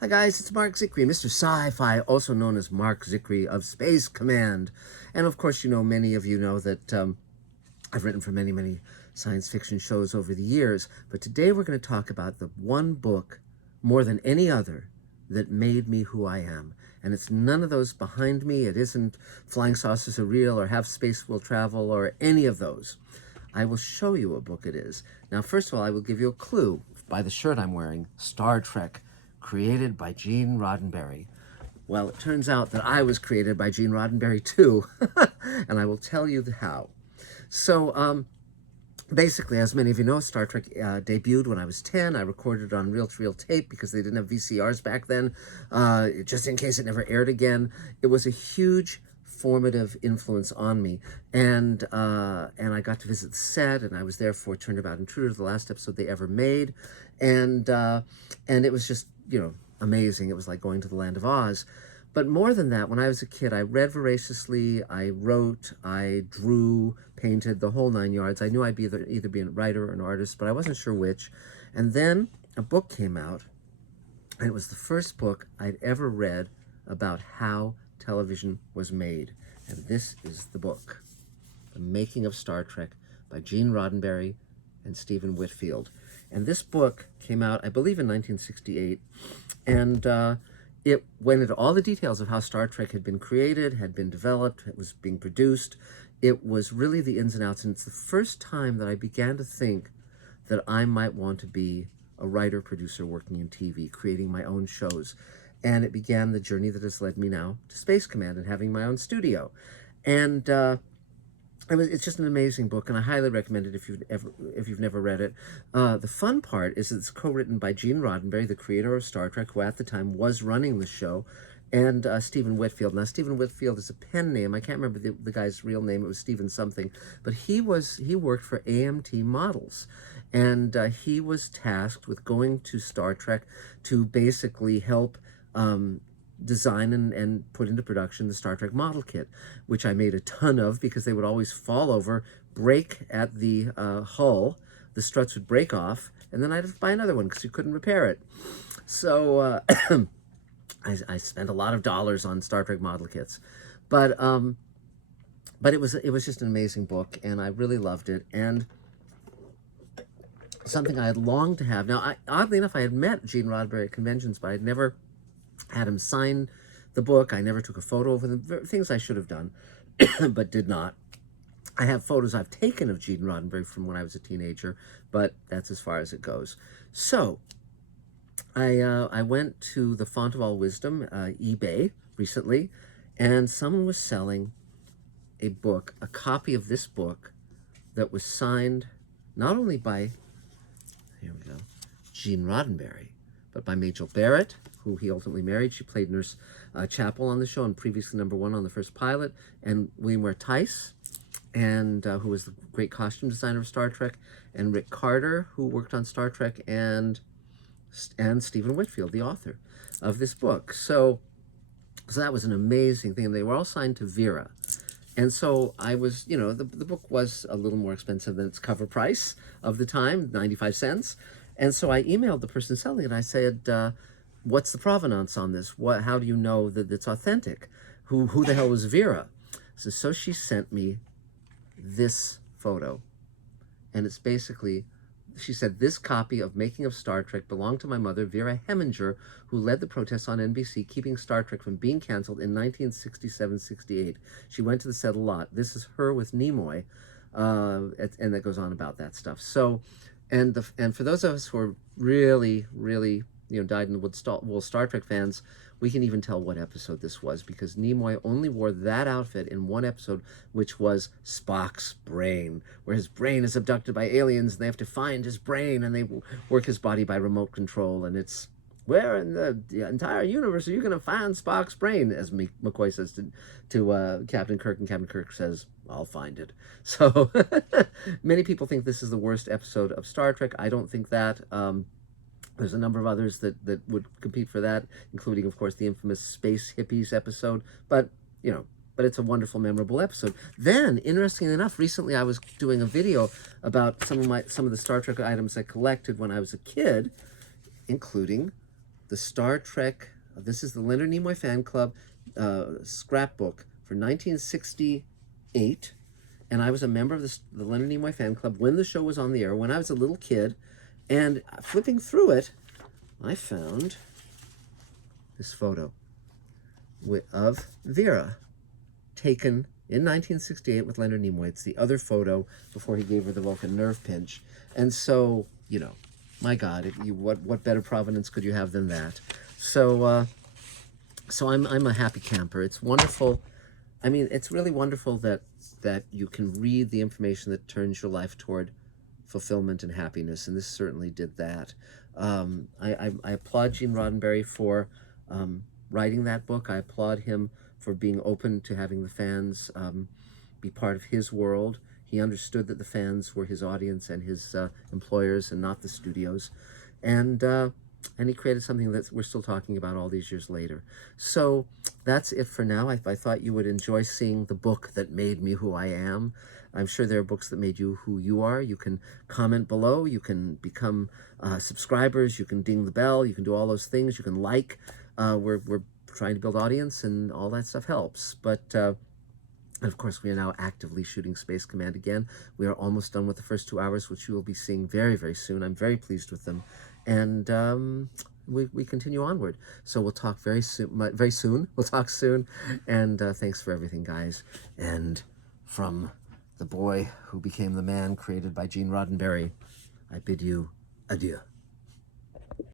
Hi guys, it's Mark Zicree, Mr. Sci-Fi, also known as Mark Zicree of Space Command. And of course, many of you know that I've written for many science fiction shows over the years. But today we're going to talk about the one book, more than any other, that made me who I am. And it's none of those behind me. It isn't Flying Saucers Are Real or Have Space Will Travel or any of those. I will show you what book it is. Now, first of all, I will give you a clue by the shirt I'm wearing. Star Trek, created by Gene Roddenberry. Well, it turns out that I was created by Gene Roddenberry too, and I will tell you how. So, basically, as many of you know, Star Trek debuted when I was 10. I recorded it on reel-to-reel tape because they didn't have VCRs back then, just in case it never aired again. It was a huge formative influence on me, and I got to visit the set, and I was there for Turnabout Intruder, the last episode they ever made, and it was just amazing. It was like going to the land of Oz. But more than that, when I was a kid, I read voraciously, I wrote, I drew, painted, the whole 9 yards. I knew I'd be either be a writer or an artist, but I wasn't sure which. And then a book came out, and it was the first book I'd ever read about how television was made. And this is the book, The Making of Star Trek by Gene Roddenberry and Stephen Whitfield. And this book came out, I believe, in 1968, and it went into all the details of how Star Trek had been created, had been developed, it was being produced. It was really the ins and outs, and it's the first time that I began to think that I might want to be a writer, producer, working in TV, creating my own shows. And it began the journey that has led me now to Space Command and having my own studio. And it's just an amazing book, and I highly recommend it if you've never read it. The fun part is it's co-written by Gene Roddenberry, the creator of Star Trek, who at the time was running the show, and Stephen Whitfield. Now, Stephen Whitfield is a pen name. I can't remember the guy's real name. It was Stephen something, but he worked for AMT Models, and he was tasked with going to Star Trek to basically help design and put into production the Star Trek model kit, which I made a ton of because they would always fall over, break at the hull, the struts would break off, and then I'd have to buy another one because you couldn't repair it. So I spent a lot of dollars on Star Trek model kits, but it was just an amazing book, and I really loved it, and something I had longed to have. Now, oddly enough, I had met Gene Roddenberry at conventions, but I'd never had him sign the book. I never took a photo of him, things I should have done, but did not. I have photos I've taken of Gene Roddenberry from when I was a teenager, but that's as far as it goes. So I went to the Font of All Wisdom, eBay, recently, and someone was selling a book, a copy of this book that was signed not only by, here we go, Gene Roddenberry, but by Majel Barrett, who he ultimately married. She played Nurse Chapel on the show and previously #1 on the first pilot, and William Ware Tice, and who was the great costume designer of Star Trek, and Rick Carter, who worked on Star Trek, and Stephen Whitfield, the author of this book. So that was an amazing thing, and they were all signed to Vera. And so I was, the book was a little more expensive than its cover price of the time, 95 cents. And so I emailed the person selling it. I said, what's the provenance on this? How do you know that it's authentic? Who the hell was Vera? So she sent me this photo. And it's basically, she said, this copy of Making of Star Trek belonged to my mother, Vera Heminger, who led the protests on NBC, keeping Star Trek from being canceled in 1967-68. She went to the set a lot. This is her with Nimoy, and that goes on about that stuff. So, and for those of us who are really dyed-in-the-wool Star Trek fans, we can even tell what episode this was, because Nimoy only wore that outfit in one episode, which was Spock's brain, where his brain is abducted by aliens, and they have to find his brain, and they work his body by remote control, and it's, where in the entire universe are you going to find Spock's brain, as McCoy says to Captain Kirk, and Captain Kirk says, I'll find it. So many people think this is the worst episode of Star Trek. I don't think that. There's a number of others that would compete for that, including, of course, the infamous Space Hippies episode. But it's a wonderful, memorable episode. Then, interestingly enough, recently I was doing a video about some of the Star Trek items I collected when I was a kid, including the Star Trek, this is the Leonard Nimoy Fan Club scrapbook for 1968. And I was a member of the Leonard Nimoy Fan Club when the show was on the air, when I was a little kid. And flipping through it, I found this photo of Vera, taken in 1968 with Leonard Nimoy. It's the other photo before he gave her the Vulcan nerve pinch. And so, you know, my God, what better provenance could you have than that? So, so I'm a happy camper. It's wonderful. I mean, it's really wonderful that you can read the information that turns your life toward fulfillment and happiness, and this certainly did that. I applaud Gene Roddenberry for writing that book. I applaud him for being open to having the fans be part of his world. He understood that the fans were his audience and his employers and not the studios. And he created something that we're still talking about all these years later. So that's it for now. I thought you would enjoy seeing the book that made me who I am. I'm sure there are books that made you who you are. You can comment below. You can become subscribers. You can ding the bell. You can do all those things. You can like. We're trying to build audience, and all that stuff helps. But and of course, we are now actively shooting Space Command again. We are almost done with the first 2 hours, which you will be seeing very, very soon. I'm very pleased with them. And we continue onward. So we'll talk very soon. Very soon. We'll talk soon. And thanks for everything, guys. And from the boy who became the man, created by Gene Roddenberry, I bid you adieu.